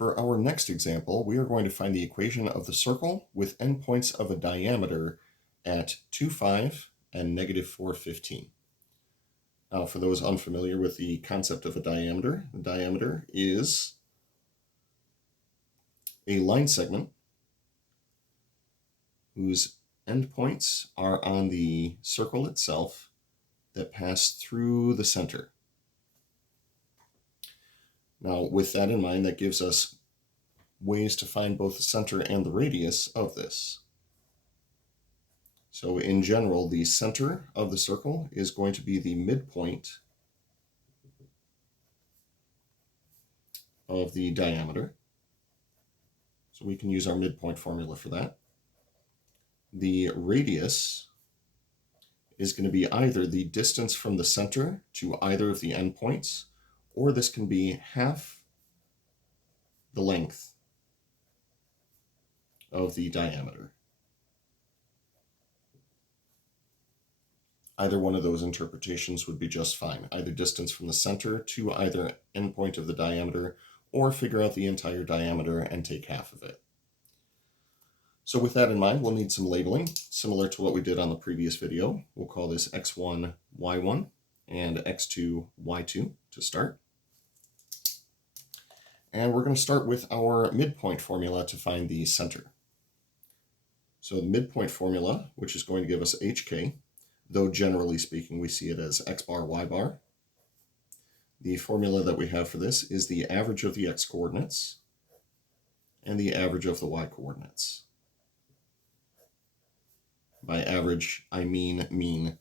For our next example, we are going to find the equation of the circle with endpoints of a diameter at 2, 5 and negative 4, 15. Now, for those unfamiliar with the concept of a diameter, the diameter is a line segment whose endpoints are on the circle itself that pass through the center. Now, with that in mind, that gives us ways to find both the center and the radius of this. So in general, the center of the circle is going to be the midpoint of the diameter. So we can use our midpoint formula for that. The radius is going to be either the distance from the center to either of the endpoints, or this can be half the length of the diameter. Either one of those interpretations would be just fine. Either distance from the center to either endpoint of the diameter, or figure out the entire diameter and take half of it. So with that in mind, we'll need some labeling, similar to what we did on the previous video. We'll call this x1, y1, and x2, y2 to start. And we're going to start with our midpoint formula to find the center. So the midpoint formula, which is going to give us hk, though generally speaking we see it as x bar, y bar. The formula that we have for this is the average of the x coordinates and the average of the y coordinates. By average, I intend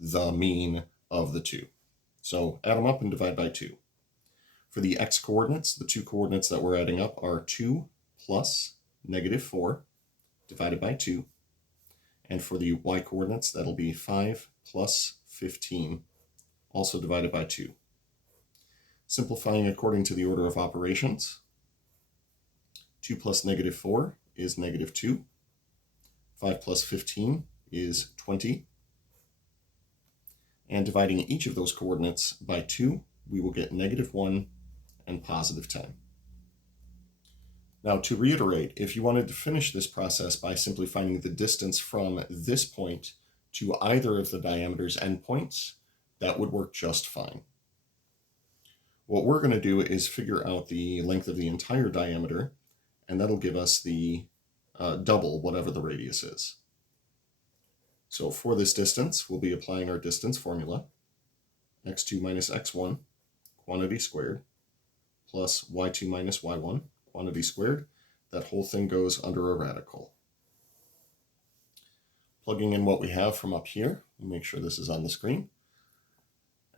the mean of the two. So add them up and divide by 2. For the x coordinates, the two coordinates that we're adding up are 2 plus negative 4 divided by 2. And for the y coordinates, that'll be 5 plus 15, also divided by 2. Simplifying according to the order of operations, 2 plus negative 4 is negative 2. 5 plus 15 is 20. And dividing each of those coordinates by 2, we will get negative 1 and positive 10. Now, to reiterate, if you wanted to finish this process by simply finding the distance from this point to either of the diameter's endpoints, that would work just fine. What we're going to do is figure out the length of the entire diameter, and that'll give us the double whatever the radius is. So for this distance, we'll be applying our distance formula, x2 minus x1, quantity squared, plus y2 minus y1, quantity squared. That whole thing goes under a radical. Plugging in what we have from up here, we'll make sure this is on the screen.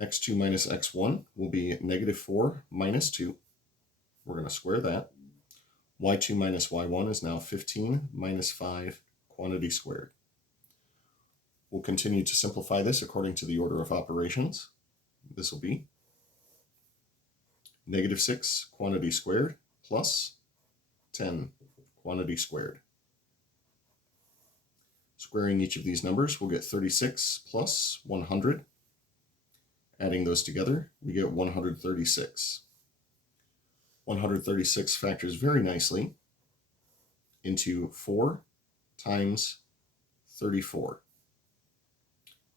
x2 minus x1 will be negative 4 minus 2. We're going to square that. y2 minus y1 is now 15 minus 5, quantity squared. We'll continue to simplify this according to the order of operations. This will be negative 6, quantity squared, plus 10, quantity squared. Squaring each of these numbers, we'll get 36 plus 100. Adding those together, we get 136. 136 factors very nicely into 4 times 34,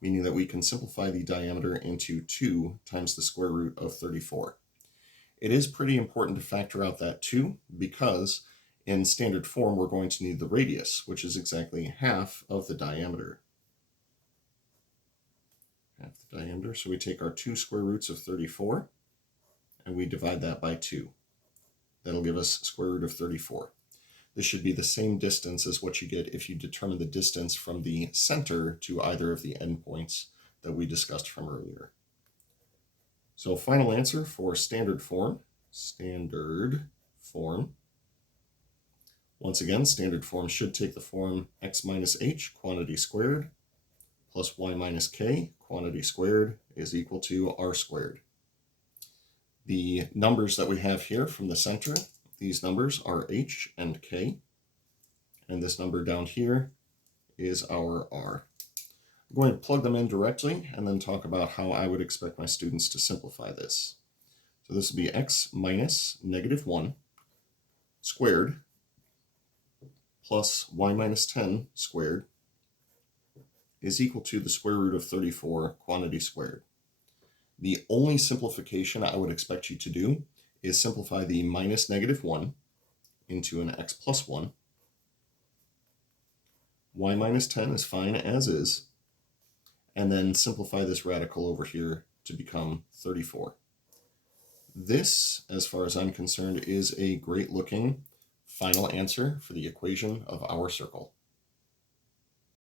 meaning that we can simplify the diameter into 2 times the square root of 34. It is pretty important to factor out that 2 because in standard form we're going to need the radius, which is exactly half of the diameter. Half the diameter, so we take our 2 square roots of 34 and we divide that by 2. That'll give us square root of 34. This should be the same distance as what you get if you determine the distance from the center to either of the endpoints that we discussed from earlier. So final answer for standard form. Once again, standard form should take the form x minus h, quantity squared, plus y minus k, quantity squared, is equal to r squared. The numbers that we have here from the center, these numbers are h and k, and this number down here is our r. I'm going to plug them in directly and then talk about how I would expect my students to simplify this. So this would be x minus -1 squared plus y minus 10 squared is equal to the square root of 34 quantity squared. The only simplification I would expect you to do is simplify the minus -1 into an x plus 1. Y minus 10 is fine as is. And then simplify this radical over here to become 34. This, as far as I'm concerned, is a great looking final answer for the equation of our circle.